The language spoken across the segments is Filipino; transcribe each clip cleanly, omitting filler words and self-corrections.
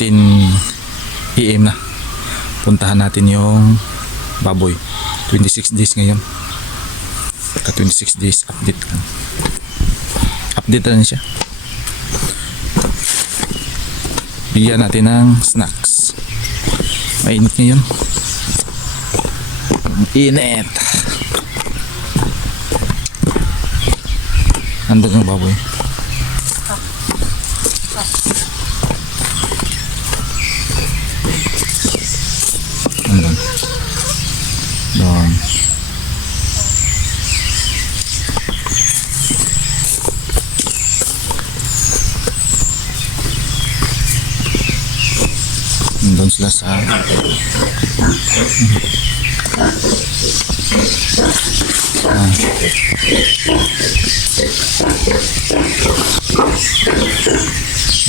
10 AM na. Puntahan natin yung baboy. 26 days ngayon. Pagka 26 days update lang. Update na siya. Bigyan natin ng snacks. Mainit ngayon. Init. Andun yung baboy. Andun. Doon. Andun sila sa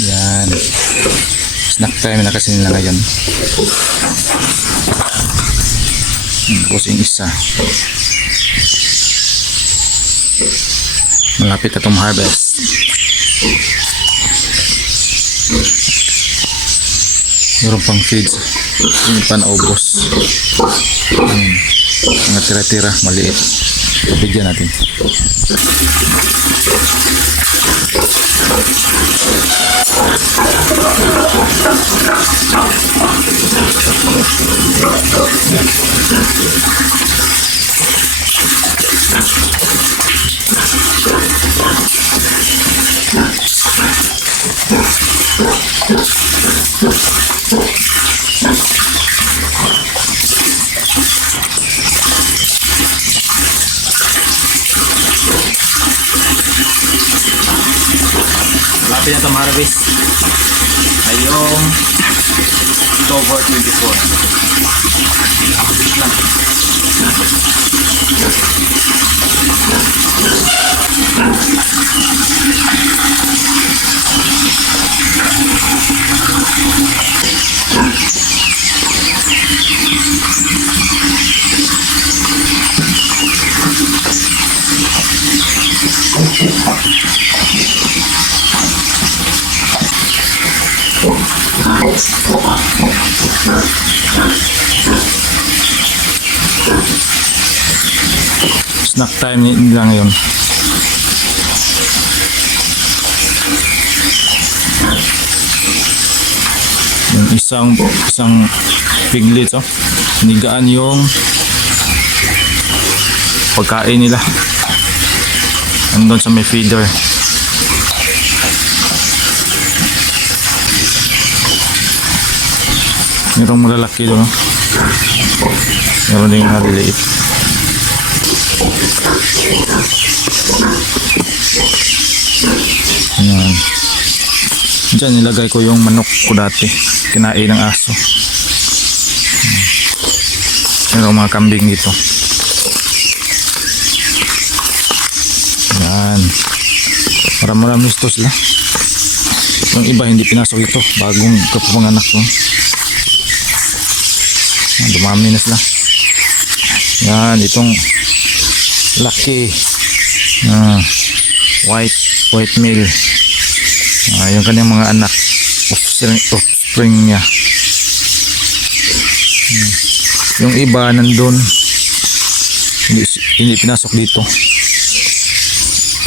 yan. Snack time na kasi nila ngayon. Tapos yung isa malapit na itong harvest. Meron pang feeds, hindi pa naubos. Mga tira-tira maliit, bigyan natin. Malapit na itong harvest ay yung October 24. Update lang. Snack time nila ngayon. Yung isang piglet, oh. Nigaan yung pagkain nila. Andun sa may feeder. Merong malalaki doon. Meron din yung maliliit. Ayan. Diyan nilagay ko yung manok ko dati. Kinain ng aso. Merong mga kambing dito. Ayan. Marami-marami ito sila. Yung iba hindi pinasok ito. Bagong kapanganak ko. Dumami na sila. Yan, itong laki white male, yung kanyang mga anak, offspring niya. Yung iba nandun, hindi pinasok dito.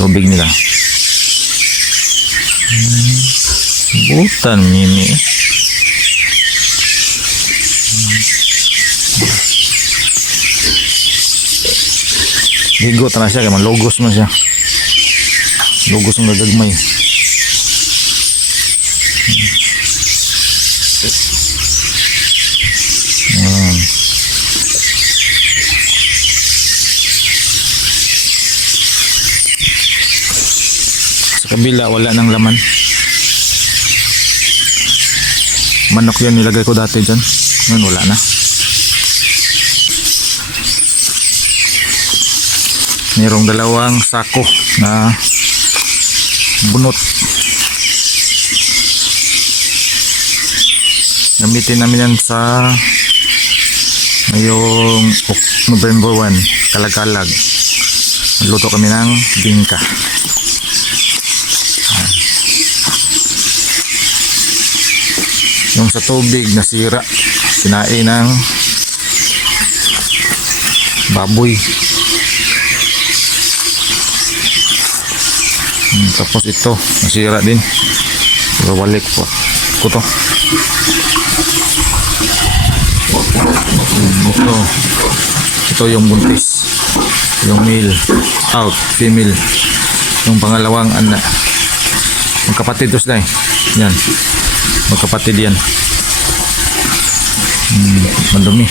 Tubig nila. Butan mimi. Higot na siya, kaya logos na siya. Logos ng gagagmay. Sa kabila wala nang laman. Manok yan nilagay ko dati dyan. Ngayon wala na. Mayroong dalawang sako na bunot. Gamitin namin yan sa ngayong November 1, Kalagalag. Nagluto kami ng bingka. Yung sa tubig nasira, sinain ng baboy. Tapos ito nasira din, balik po ko to. Ito yung buntis, yung male out, female yung pangalawang anak. Magkapatid to sila eh. Yan, magkapatid yan. Mandumi.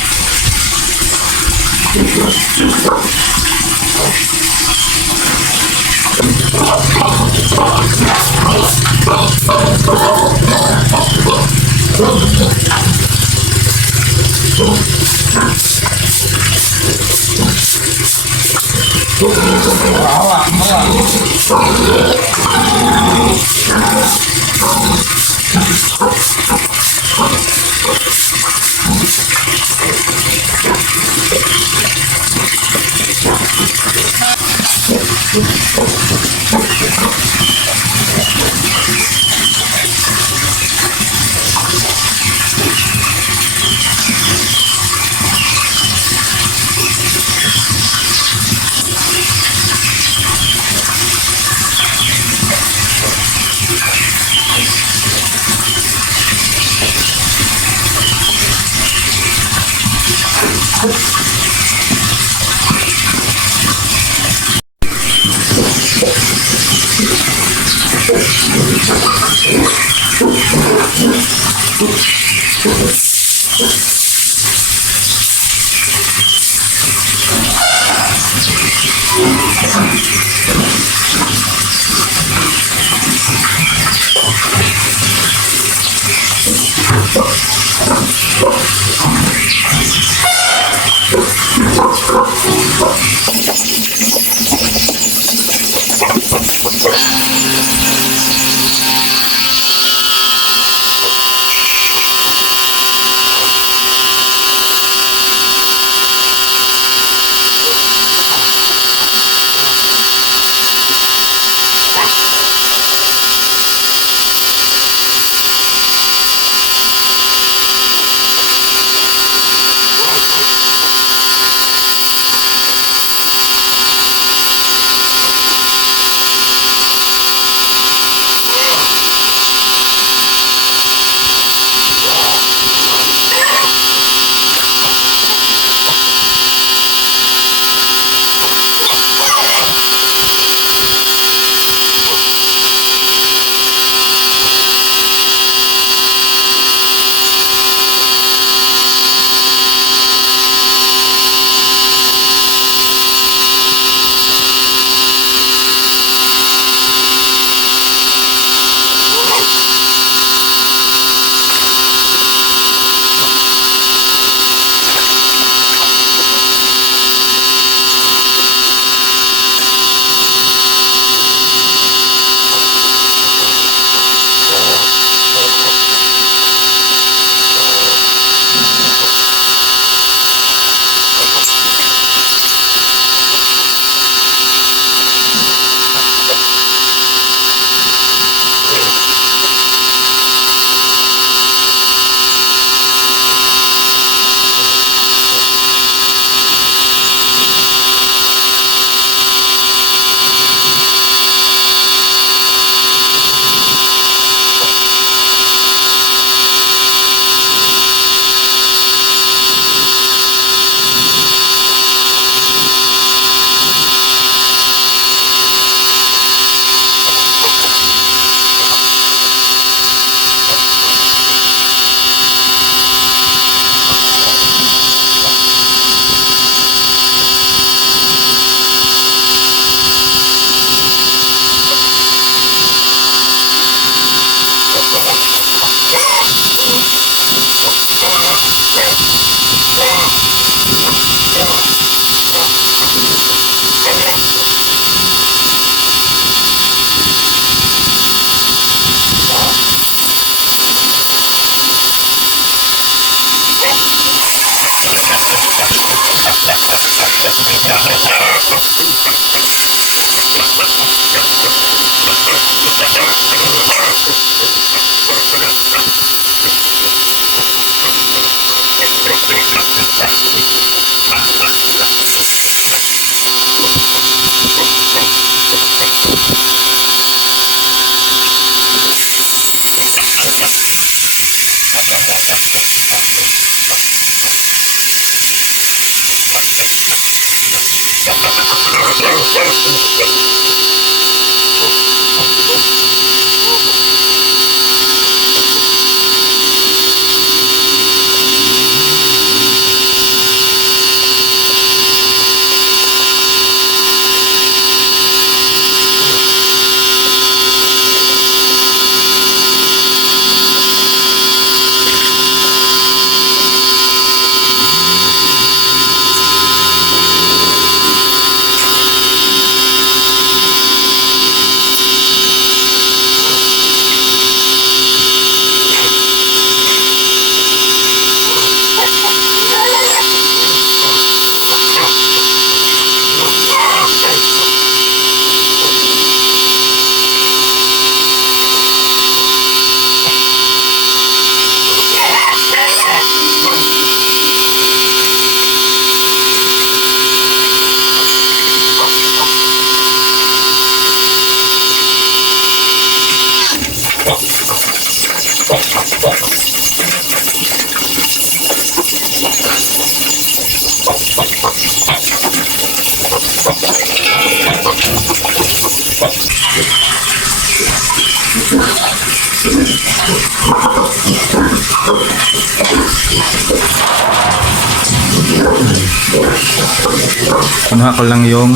Kinuha ko lang yung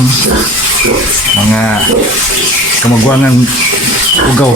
mga kamagwangan ugaw.